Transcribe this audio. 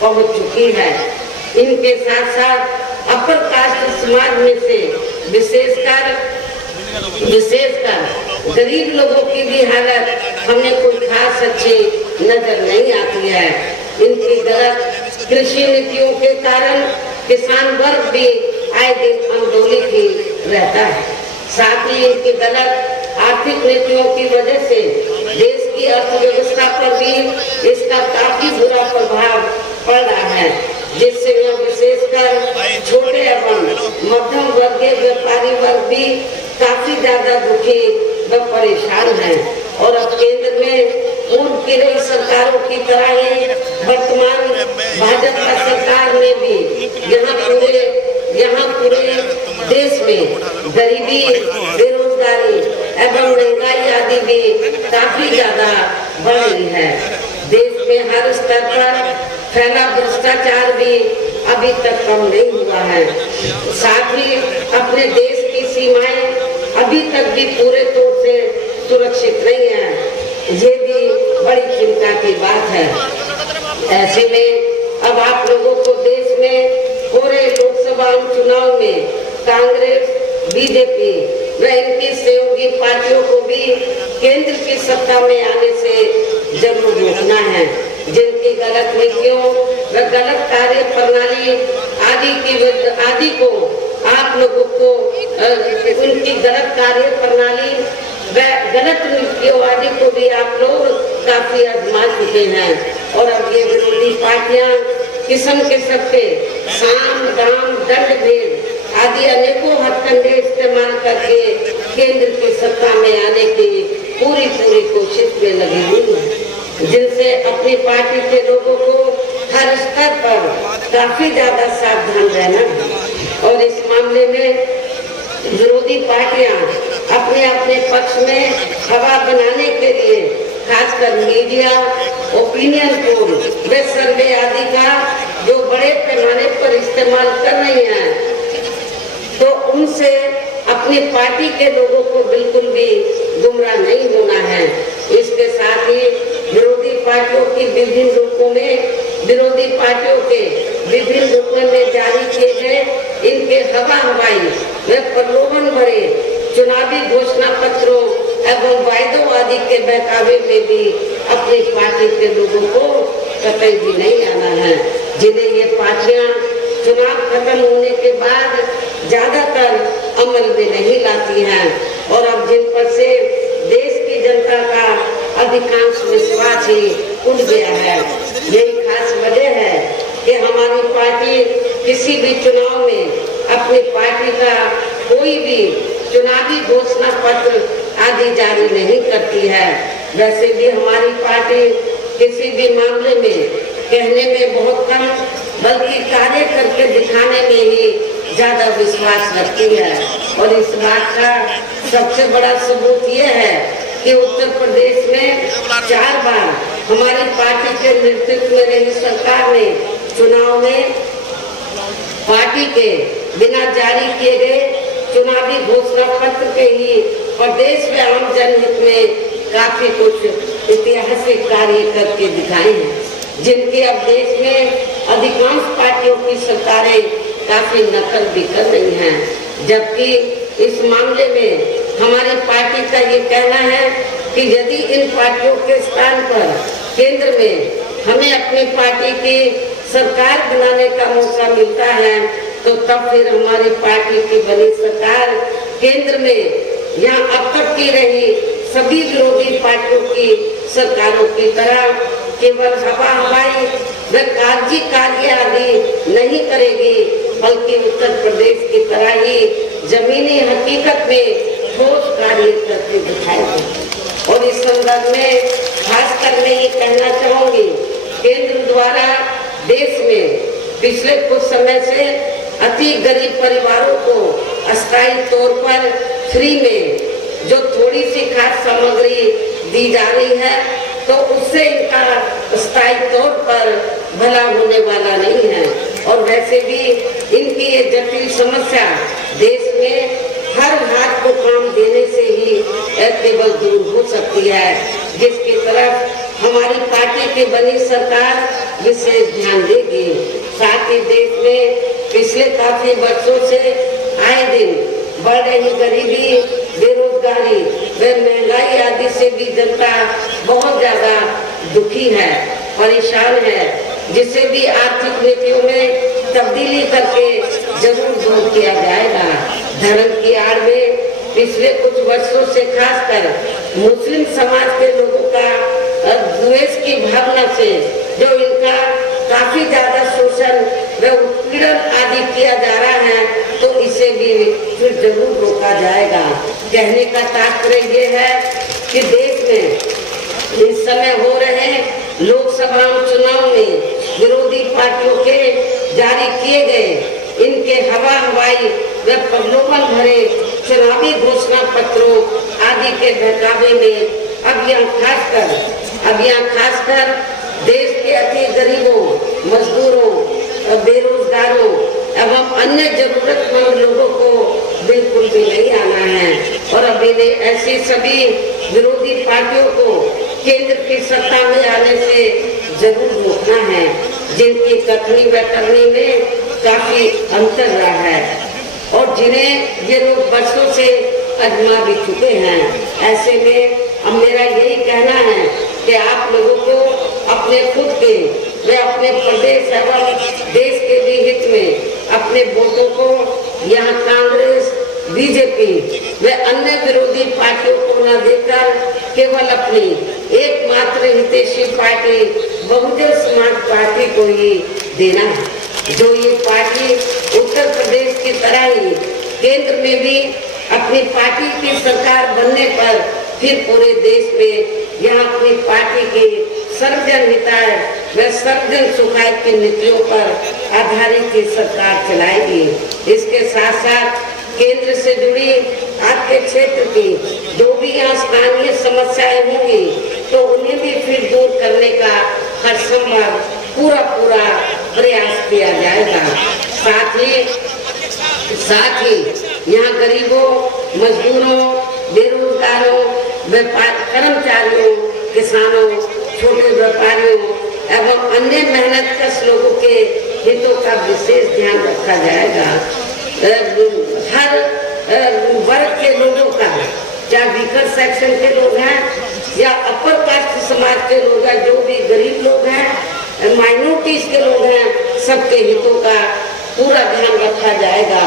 पहुंच चुकी है। इनके साथ साथ अपर कास्ट समाज में से विशेषकर गरीब लोगों की भी हालत हमें कोई खास अच्छी नजर नहीं आती है। इनकी गलत कृषि नीतियों के कारण किसान वर्ग भी आए दिन आंदोलित ही रहता है। साथ ही इनकी गलत आर्थिक नीतियों की वजह से देश की अर्थव्यवस्था पर भी इसका काफी बुरा प्रभाव पड़ रहा है, जिससे यह विशेषकर छोटे एवं मध्यम वर्गीय व्यापारी वर्ग भी काफी ज्यादा दुखी व परेशान है। और अब केंद्र में पूर्व की रही सरकारों की तरह ही वर्तमान भाजपा सरकार ने भी यहाँ पूरे देश में गरीबी, बेरोजगारी एवं महंगाई आदि भी काफी ज्यादा बढ़ रही है। देश में हर स्तर पर फैला भ्रष्टाचार भी अभी तक कम नहीं हुआ है। साथ ही अपने देश की सीमाएं अभी तक भी पूरे तौर से सुरक्षित नहीं है। ये भी बड़ी चिंता की बात है। ऐसे में अब आप लोगों को देश में हो रहे लोकसभा चुनाव में कांग्रेस, बीजेपी व इनकी सहयोगी पार्टियों को भी केंद्र की सत्ता में आने से जरूर रोकना है। जिनकी गलत नीतियों व गलत कार्य प्रणाली आदि को आप लोगों को उनकी गलत कार्य प्रणाली व गलत नीतियों आदि को भी आप लोग काफी आजमा चुके हैं। और अब ये विरोधी पार्टियां किस्म के सबके साम दाम दंड भेद आदि अनेकों हथकंडे इस्तेमाल करके केंद्र की सत्ता में आने की पूरी कोशिश में लगी हुई है, जिनसे अपनी पार्टी के लोगों को हर स्तर पर काफी ज्यादा सावधान रहना। और इस मामले में विरोधी पार्टियां अपने पक्ष में हवा बनाने के लिए खासकर मीडिया, ओपिनियन पोल व सर्वे आदि का जो बड़े पैमाने पर इस्तेमाल कर रही हैं, तो उनसे अपनी पार्टी के लोगों को बिल्कुल भी गुमराह नहीं होना है। इसके साथ ही विरोधी पार्टियों के विभिन्न रूपों में जारी किए गए इनके हवाई व प्रलोभन भरे चुनावी घोषणा पत्रों एवं वायदों आदि के बहकावे में भी अपनी पार्टी के लोगों को कतई भी नहीं आना है, जिन्हें ये पार्टियां चुनाव खत्म होने के बाद ज्यादातर अमल में नहीं लाती हैं। और अब जिन पर से देश की जनता का अधिकांश विश्वास ही उठ गया है। यही खास वजह है कि हमारी पार्टी किसी भी चुनाव में अपनी पार्टी का कोई भी चुनावी घोषणा पत्र आदि जारी नहीं करती है। वैसे भी हमारी पार्टी किसी भी मामले में कहने में बहुत कम बल्कि कार्य करके दिखाने में ही ज्यादा विश्वास रखती है। और इस बात का सबसे बड़ा सबूत ये है कि उत्तर प्रदेश में 4 बार हमारी पार्टी के नेतृत्व में रही सरकार ने चुनाव में पार्टी के बिना जारी किए गए चुनावी घोषणा पत्र के ही प्रदेश में आम जनहित में काफी कुछ ऐतिहासिक कार्य करके दिखाए हैं, जिनके अब देश में अधिकांश पार्टियों की सरकारें काफी नकल भी कर रही हैं। जबकि इस मामले में हमारी पार्टी का ये कहना है कि यदि इन पार्टियों के स्थान पर केंद्र में हमें अपनी पार्टी की सरकार बनाने का मौका मिलता है, तो तब फिर हमारी पार्टी की बनी सरकार केंद्र में यहाँ अब तक की रही सभी विरोधी पार्टियों की सरकारों की तरह केवल हवाई व कागजी कार्य आदि नहीं करेगी, बल्कि उत्तर प्रदेश की तरह ही जमीनी हकीकत में ठोस कार्य करके दिखाएगी। और इस संदर्भ में खासकर मैं ये कहना चाहूंगी, केंद्र द्वारा देश में पिछले कुछ समय से अति गरीब परिवारों को अस्थायी तौर पर फ्री में जो थोड़ी सी खाद्य सामग्री दी जा रही है, तो उससे इनका स्थायी तौर पर भला होने वाला नहीं है। और वैसे भी इनकी ये जटिल समस्या देश में हर हाथ को काम देने से ही केवल दूर हो सकती है, जिसकी तरफ हमारी पार्टी की बनी सरकार विशेष ध्यान देगी। साथ ही देश में पिछले काफी वर्षों से आए दिन बढ़ रही गरीबी, बेरोजगारी व महंगाई आदि से भी जनता बहुत ज्यादा दुखी है, परेशान है, जिसे भी आर्थिक नीतियों में तब्दीली करके जरूर दूर किया जाएगा। धर्म की आड़ में पिछले कुछ वर्षों से खासकर मुस्लिम समाज के लोगों का द्वेष की भावना से जो इनका काफी ज्यादा शोषण व उत्पीड़न आदि किया जा रहा है, तो इसे भी फिर जरूर रोका जाएगा। कहने का तात्पर्य ये है कि देश में इस समय हो रहे लोकसभा चुनाव में विरोधी पार्टियों के जारी किए गए इनके हवा हवाई व प्रलोभन भरे चुनावी घोषणा पत्रों आदि के बहकावे में अब यहाँ खासकर देश के अति गरीबों, मजदूरों, बेरोजगारों एवं अन्य जरूरतमंद लोगों को बिल्कुल भी नहीं आना है। और अभी ने ऐसी सभी विरोधी पार्टियों को केंद्र की सत्ता में आने से जरूर रोकना है, जिनकी कथनी व करनी में काफी अंतर रहा है और जिन्हें ये लोग वर्षों से आजमा भी चुके हैं। ऐसे में अब मेरा यही कहना है कि आप लोगों को अपने खुद के व अपने प्रदेश एवं देश के भी हित में अपने वोटों को यहाँ कांग्रेस, बीजेपी व अन्य विरोधी पार्टियों को न देकर केवल अपनी एकमात्र हितैषी पार्टी बहुजन समाज पार्टी को ही देना है, जो ये पार्टी उत्तर प्रदेश की तरह ही केंद्र में भी अपनी पार्टी की सरकार बनने पर फिर पूरे देश में यहाँ अपनी पार्टी की सर्वजन हिताय व सर्वजन सुखाय की नीतियों पर आधारित ही सरकार चलाएगी। इसके साथ साथ केंद्र से जुड़ी आपके क्षेत्र की जो भी यहाँ स्थानीय समस्याएं होंगी तो उन्हें भी फिर दूर करने का हर संभव पूरा प्रयास किया जाएगा। साथ ही यहाँ गरीबों, मजदूरों, बेरोजगारों, कर्मचारियों, किसानों, छोटे व्यापारियों एवं अन्य मेहनतकश लोगों के हितों का विशेष ध्यान रखा जाएगा। हर वर्ग के लोगों का, चाहे वीकर सेक्शन के लोग हैं या अपर कास्ट समाज के लोग हैं, जो भी गरीब लोग हैं, माइनॉरिटीज के लोग हैं, सबके हितों का पूरा ध्यान रखा जाएगा।